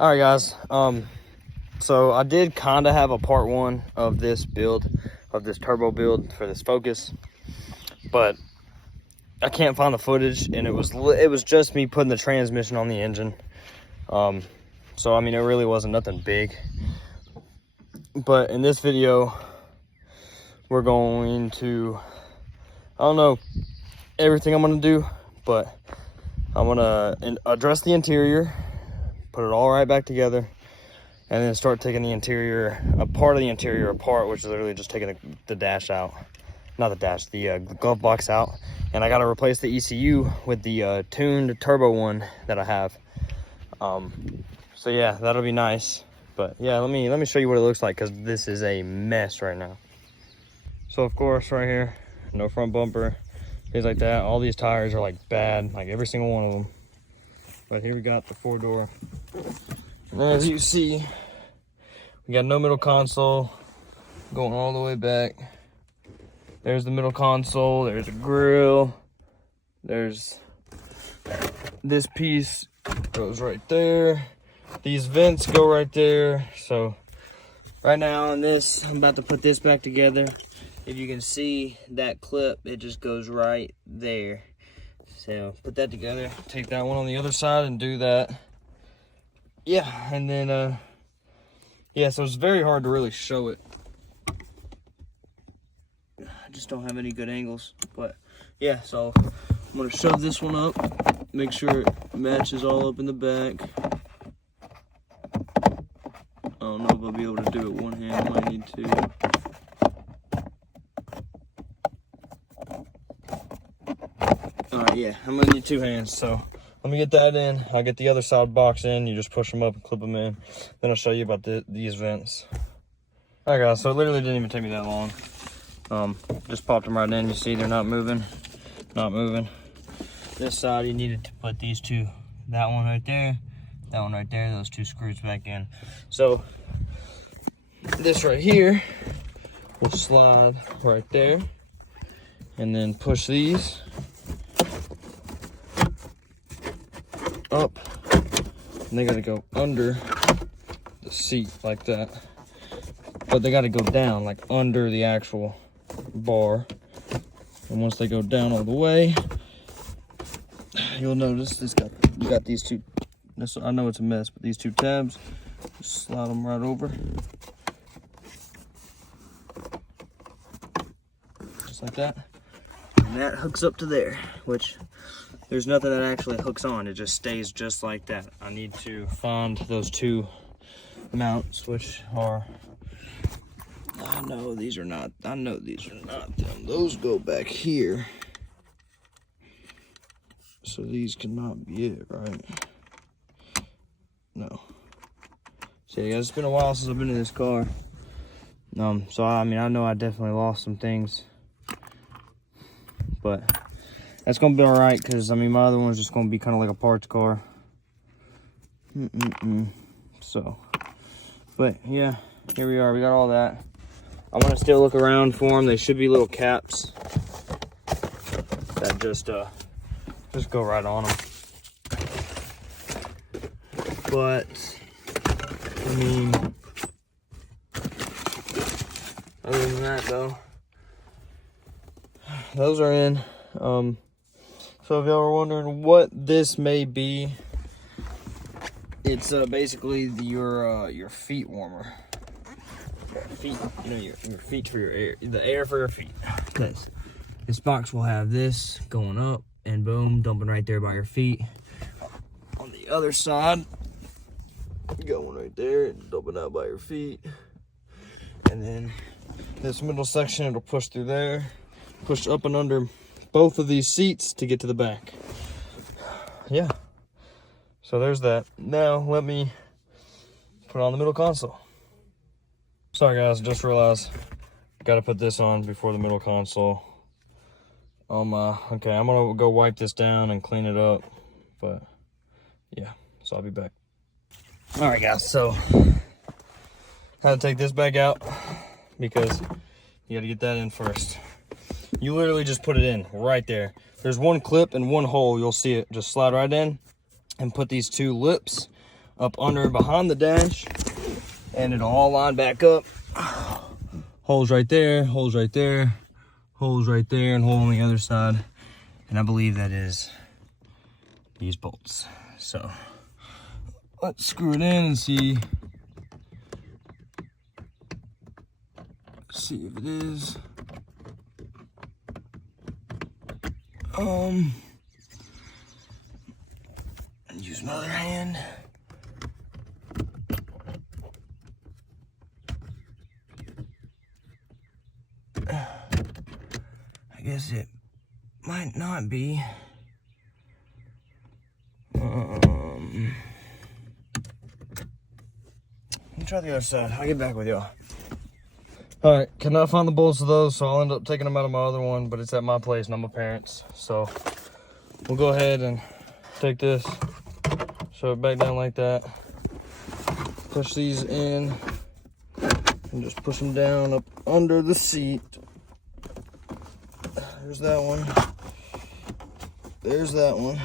All right, guys. So I did kind of have a part one of this build, of this turbo build for this Focus, but I can't find the footage, and it was just me putting the transmission on the engine. So I mean, it really wasn't nothing big. But in this video, we're going to, I don't know everything I'm gonna do, but I'm gonna address the interior, put it all right back together, and then start taking the interior, a part of the interior apart, which is literally just taking the dash out. Not the dash, the glove box out. And I gotta replace the ECU with the tuned turbo one that I have. So yeah, that'll be nice. But yeah, let me show you what it looks like, because this is a mess right now. So of course, right here, no front bumper, things like that. All these tires are like bad, like every single one of them. But here we got the 4-door. And as you see, we got no middle console going all the way back. There's the middle console, there's a grill, there's this piece goes right there. These vents go right there. So right now on this, I'm about to put this back together. If you can see that clip, it just goes right there. So put that together, take that one on the other side and do that. Yeah, and then yeah, so it's very hard to really show it. I just don't have any good angles. But yeah, so I'm gonna shove this one up, make sure it matches all up in the back. I don't know if I'll be able to do it one hand, I might need to. Alright, yeah, I'm gonna need 2 hands, so let me get that in. I'll get the other side box in. You just push them up and clip them in. Then I'll show you about these vents. Alright guys, so it literally didn't even take me that long. Just popped them right in. You see they're not moving, not moving. This side you needed to put these two, that one right there, that one right there, those 2 screws back in. So this right here will slide right there, and then push these up, and they gotta go under the seat like that, but they gotta go down like under the actual bar. And once they go down all the way, you'll notice you got these 2, I know it's a mess, but these 2 tabs, just slide them right over, just like that, and that hooks up to there, which there's nothing that actually hooks on. It just stays just like that. I need to find those 2 mounts, which are, I know these are not them. Those go back here. So these cannot be it, right? No. So yeah, it's been a while since I've been in this car. So I mean, I know I definitely lost some things, but that's gonna be all right, because I mean, my other one's just gonna be kind of like a parts car. So, but yeah, here we are. We got all that. I want to still look around for them. They should be little caps that just go right on them. But I mean, other than that though, those are in. So if y'all were wondering what this may be, it's basically your feet warmer. Feet, you know, your feet for your air, the air for your feet. This box will have this going up and boom, dumping right there by your feet. On the other side, you got one right there and dumping out by your feet. And then this middle section, it'll push through there, push up and under both of these seats to get to the back. Yeah, so there's that. Now let me put on the middle console. Sorry guys, just realized I gotta put this on before the middle console. Okay, I'm gonna go wipe this down and clean it up, but yeah, so I'll be back. All right guys, so had to take this back out because you gotta get that in first. You literally just put it in right there. There's one clip and one hole, you'll see it. Just slide right in and put these 2 lips up under behind the dash, and it'll all line back up. Holes right there, holes right there, holes right there, and hole on the other side. And I believe that is these bolts. So let's screw it in and see if it is. Use my other hand. I guess it might not be. Let me try the other side. I'll get back with y'all. All right, cannot find the bolts of those, so I'll end up taking them out of my other one, but it's at my place, not my parents'. So we'll go ahead and take this, shove it back down like that, push these in, and just push them down up under the seat. There's that one. There's that one.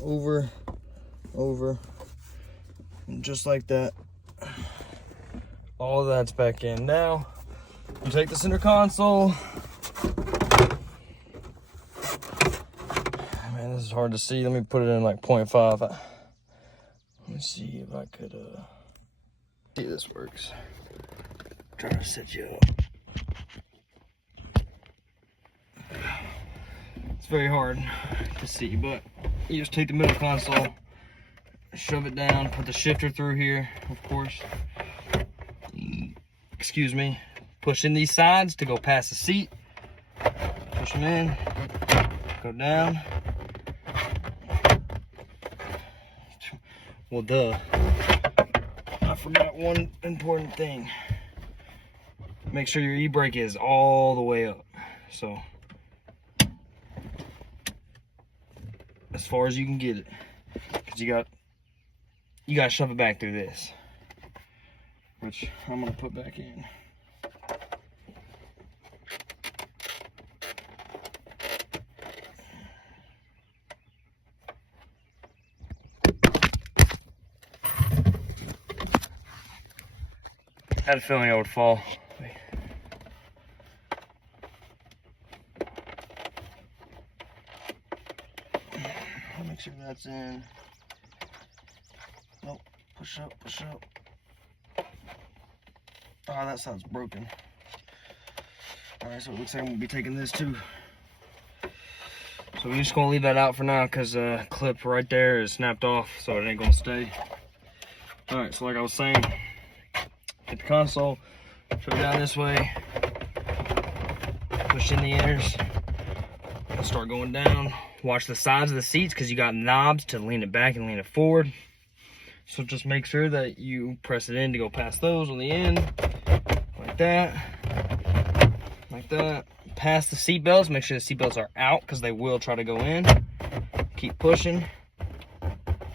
Over, and just like that. All of that's back in. Now, you take the center console. Man, this is hard to see. Let me put it in like 0.5. Let me see if I could see if this works. Try to set you up. It's very hard to see, but you just take the middle console, shove it down, put the shifter through here, of course. Excuse me. Push in these sides to go past the seat. Push them in. Go down. Well, duh. I forgot one important thing. Make sure your e-brake is all the way up. So, as far as you can get it. Because you got to shove it back through this. Which I'm gonna put back in. I had a feeling I would fall. Make sure that's in. Nope, push up, push up. Oh, that sounds broken. Alright, so it looks like I'm gonna be taking this too. So we're just gonna leave that out for now because the clip right there is snapped off, so it ain't gonna stay. Alright, so like I was saying, get the console, shove it down this way, push in the inners, and start going down. Watch the sides of the seats because you got knobs to lean it back and lean it forward. So just make sure that you press it in to go past those on the end. Like that. Like that. Past the seat belts. Make sure the seat belts are out because they will try to go in. Keep pushing.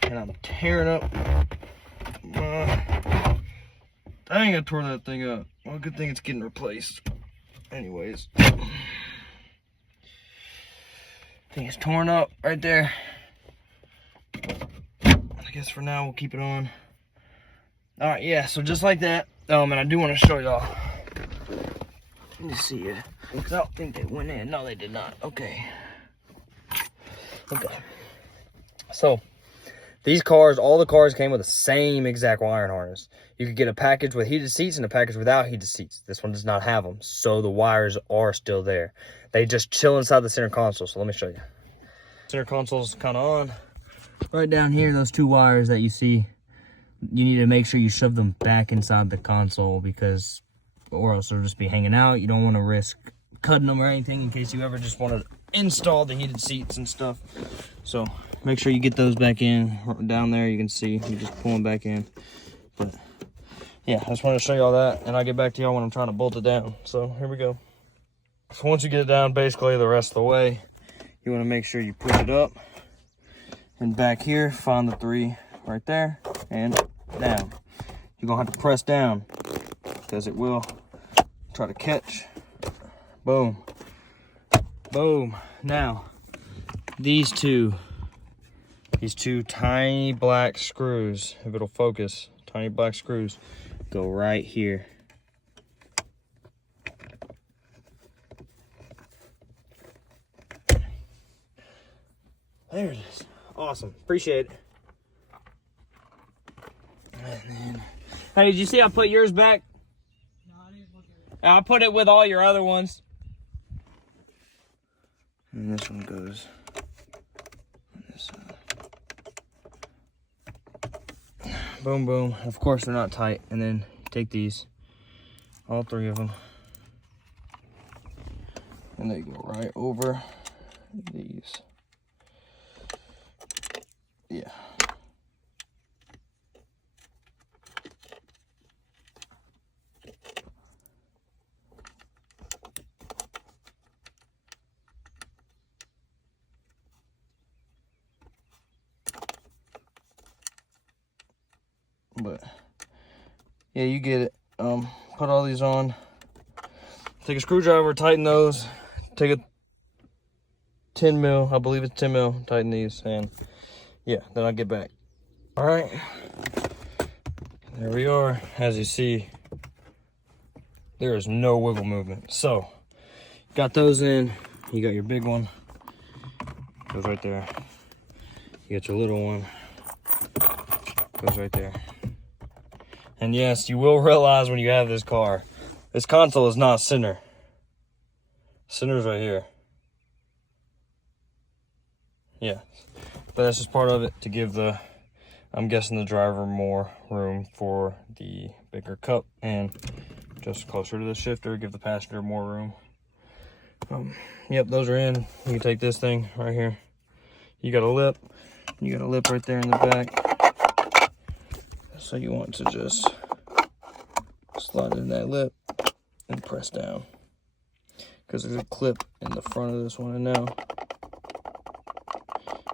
And I'm tearing up. Dang, I tore that thing up. Well, good thing it's getting replaced. Anyways. Thing is torn up right there. I guess for now we'll keep it on. All right, yeah, so just like that. And I do want to show y'all. Let me see it. Because I don't think they went in. No, they did not. Okay. Okay. So, these cars, all the cars came with the same exact wiring harness. You could get a package with heated seats and a package without heated seats. This one does not have them, so the wires are still there. They just chill inside the center console, so let me show you. Center console's kind of on. Right down here, those two wires that you see, you need to make sure you shove them back inside the console because, or else they'll just be hanging out. You don't want to risk cutting them or anything in case you ever just want to install the heated seats and stuff. So make sure you get those back in. Down there you can see, you just pull them back in. But yeah, I just wanted to show you all that, and I'll get back to y'all when I'm trying to bolt it down. So here we go. So once you get it down basically the rest of the way, you want to make sure you push it up. And back here, find the 3 right there and down. You're gonna have to press down because it will try to catch. Boom. Boom. Now, these two these two tiny black screws, if it'll focus, tiny black screws go right here. There it is. Awesome. Appreciate it. And then, hey, did you see I put yours back? No, I didn't look at it. I put it with all your other ones. And this one goes on this side. Boom, boom. Of course, they're not tight. And then take these, all three of them, and they go right over these. Yeah. But yeah, you get it. Put all these on. Take a screwdriver, tighten those. Take a 10 mil, I believe it's 10 mil, tighten these, and yeah, then I'll get back. All right, there we are. As you see, there is no wiggle movement. So, got those in. You got your big one, goes right there. You got your little one, goes right there. And yes, you will realize when you have this car, this console is not center. Center's right here. Yeah, but that's just part of it to give the, I'm guessing, the driver more room for the bigger cup, and just closer to the shifter, give the passenger more room. Yep, those are in. You can take this thing right here. You got a lip. You got a lip right there in the back. So you want to just slide in that lip and press down, because there's a clip in the front of this one, and now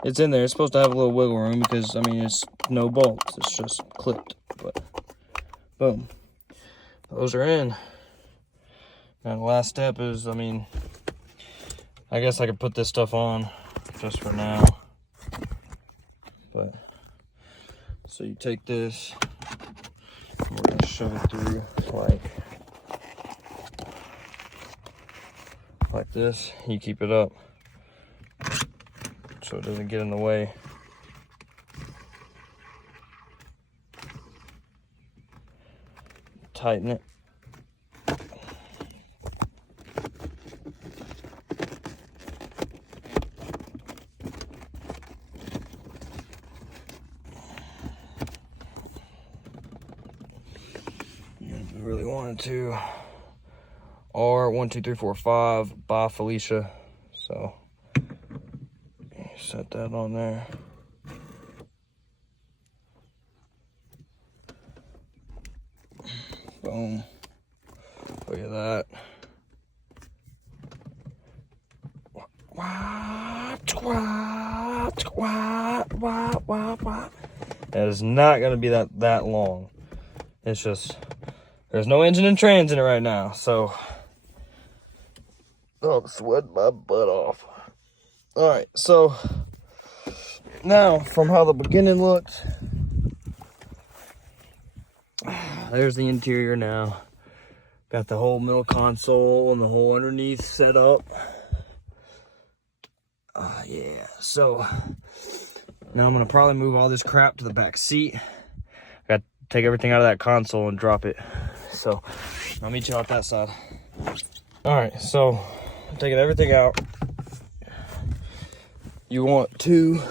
it's in there. It's supposed to have a little wiggle room because, I mean, it's no bolts. It's just clipped. But, boom. Those are in. Now, the last step is, I mean, I guess I could put this stuff on just for now. But, so you take this, and we're going to shove it through like this. You keep it up so it doesn't get in the way. Tighten it. If you really wanted to. R12345 by Felicia. So set that on there. Boom. Look at that. That is not going to be that long. It's just, there's no engine and trans in it right now, so I'm sweating my butt off. All right, so now from how the beginning looked, there's the interior now. Got the whole middle console and the whole underneath set up. Yeah, so now I'm gonna probably move all this crap to the back seat. Got to take everything out of that console and drop it. So I'll meet you out that side. All right, so I'm taking everything out. You want to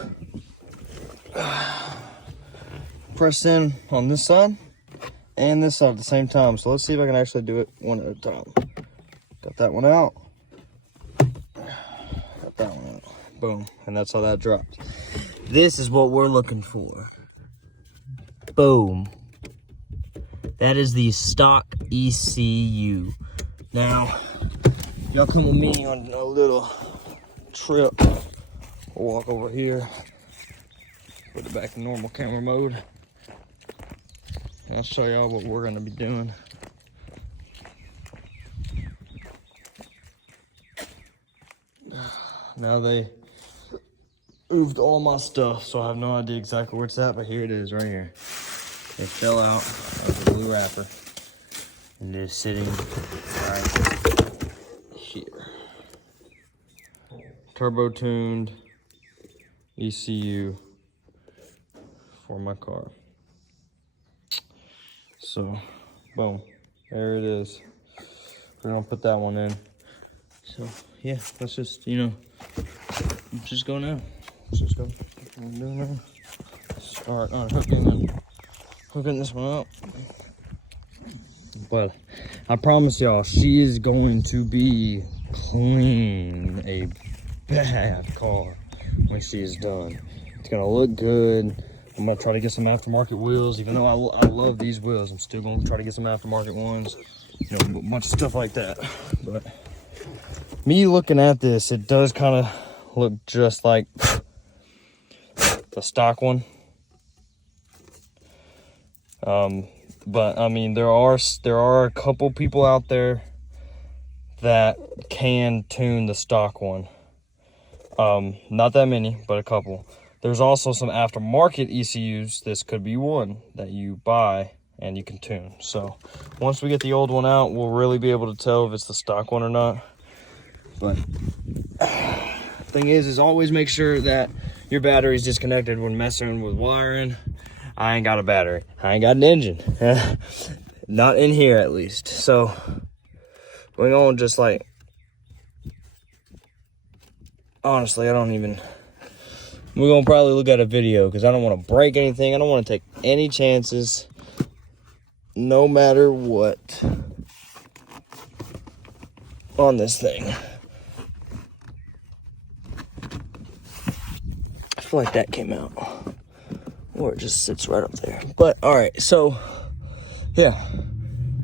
press in on this side and this side at the same time. So let's see if I can actually do it one at a time. Got that one out. Got that one out. Boom. And that's how that drops. This is what we're looking for. Boom. That is the stock ECU. Now, y'all come with me on a little trip. We'll walk over here. Put it back in normal camera mode. And I'll show y'all what we're gonna be doing. Now moved all my stuff, so I have no idea exactly where it's at, but here it is right here. It fell out of the blue wrapper and it is sitting right here. Turbo tuned ECU for my car. So, boom, there it is. We're gonna put that one in. So, yeah, let's just, just go now. Let's just go. What we're doing now. Start hooking this one up. But I promise y'all, she is going to be clean. A bad car when she is done. It's gonna look good. I'm gonna try to get some aftermarket wheels. Even though I love these wheels, I'm still gonna try to get some aftermarket ones. A bunch of stuff like that. But me looking at this, it does kind of look just like the stock one. But I mean, there are a couple people out there that can tune the stock one. Not that many, but a couple. There's also some aftermarket ECUs. This could be one that you buy and you can tune. So once we get the old one out, we'll really be able to tell if it's the stock one or not. But thing is always make sure that your battery is disconnected when messing with wiring. I ain't got a battery. I ain't got an engine. Not in here, at least. So we're going just like, honestly, we're gonna probably look at a video because I don't want to break anything. I don't want to take any chances, no matter what, on this thing. I feel like that came out, or it just sits right up there. But all right, so yeah,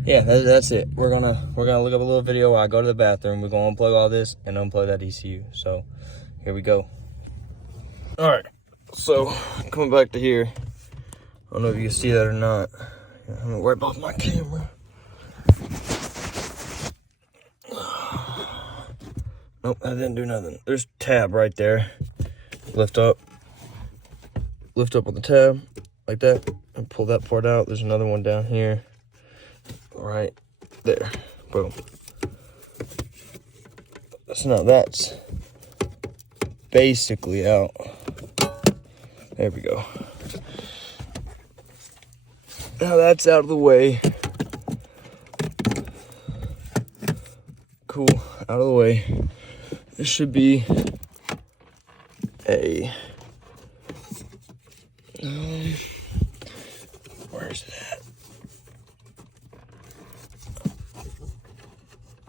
that's it. We're gonna look up a little video while I go to the bathroom. We're gonna unplug all this and unplug that ECU. So here we go. All right, so coming back to here. I don't know if you can see that or not. I'm gonna wipe off my camera. Nope, that didn't do nothing. There's tab right there. Lift up on the tab like that and pull that part out. There's another one down here right there. Boom. So now that's basically out. There we go. Now that's out of the way. Cool, out of the way. This should be a where's it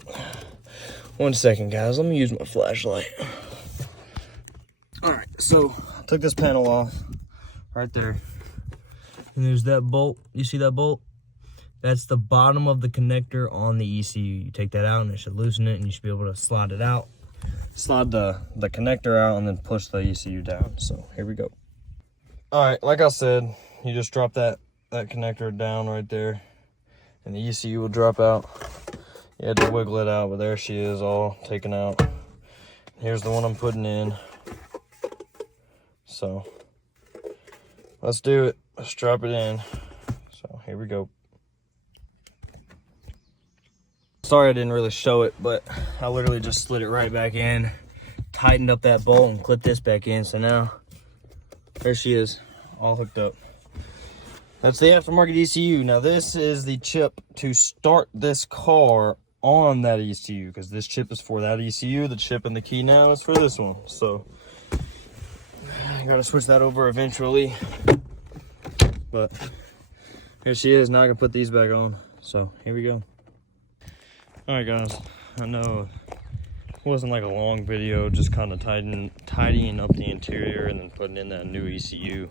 at? One second, guys. Let me use my flashlight. All right, so I took this panel off right there, and there's that bolt. You see that bolt? That's the bottom of the connector on the ECU. You take that out, and it should loosen it, and you should be able to slide it out. Slide the connector out, and then push the ECU down. So here we go. All right, like I said, you just drop that connector down right there, and the ECU will drop out. You had to wiggle it out, but there she is, all taken out. Here's the one I'm putting in. So let's do it. Let's drop it in. So here we go. Sorry I didn't really show it, but I literally just slid it right back in, tightened up that bolt, and clipped this back in. So now there she is, all hooked up. That's the aftermarket ECU. Now this is the chip to start this car on that ECU, because this chip is for that ECU. The chip and the key now is for this one. So I gotta switch that over eventually. But here she is. Now I can put these back on. So here we go. All right, guys. I know it wasn't like a long video, just kind of tidying up the interior and then putting in that new ECU.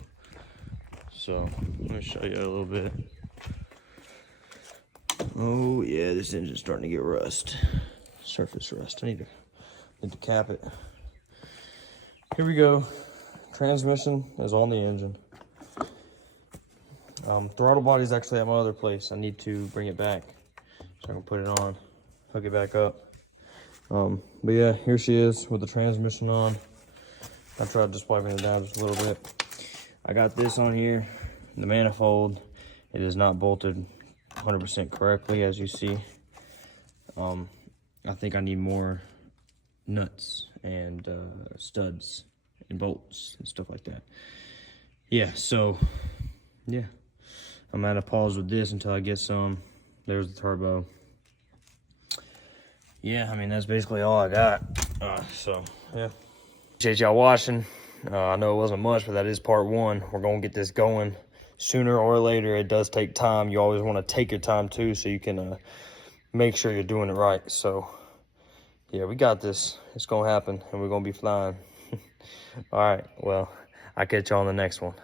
So let me show you a little bit. Oh yeah, this engine's starting to get rust. Surface rust. I need to cap it. Here we go. Transmission is on the engine. Throttle body is actually at my other place. I need to bring it back so I can put it on, hook it back up. But yeah, here she is with the transmission on. I tried just wiping it down just a little bit. I got this on here, the manifold. It is not bolted 100% correctly, as you see. I think I need more nuts and studs and bolts and stuff like that. Yeah, so, yeah. I'm at a pause with this until I get some. There's the turbo. Yeah, I mean, that's basically all I got. So, yeah. Appreciate y'all watching. I know it wasn't much, but that is part one. We're going to get this going sooner or later. It does take time. You always want to take your time, too, so you can make sure you're doing it right. So, yeah, we got this. It's going to happen, and we're going to be flying. All right, well, I'll catch y'all on the next one.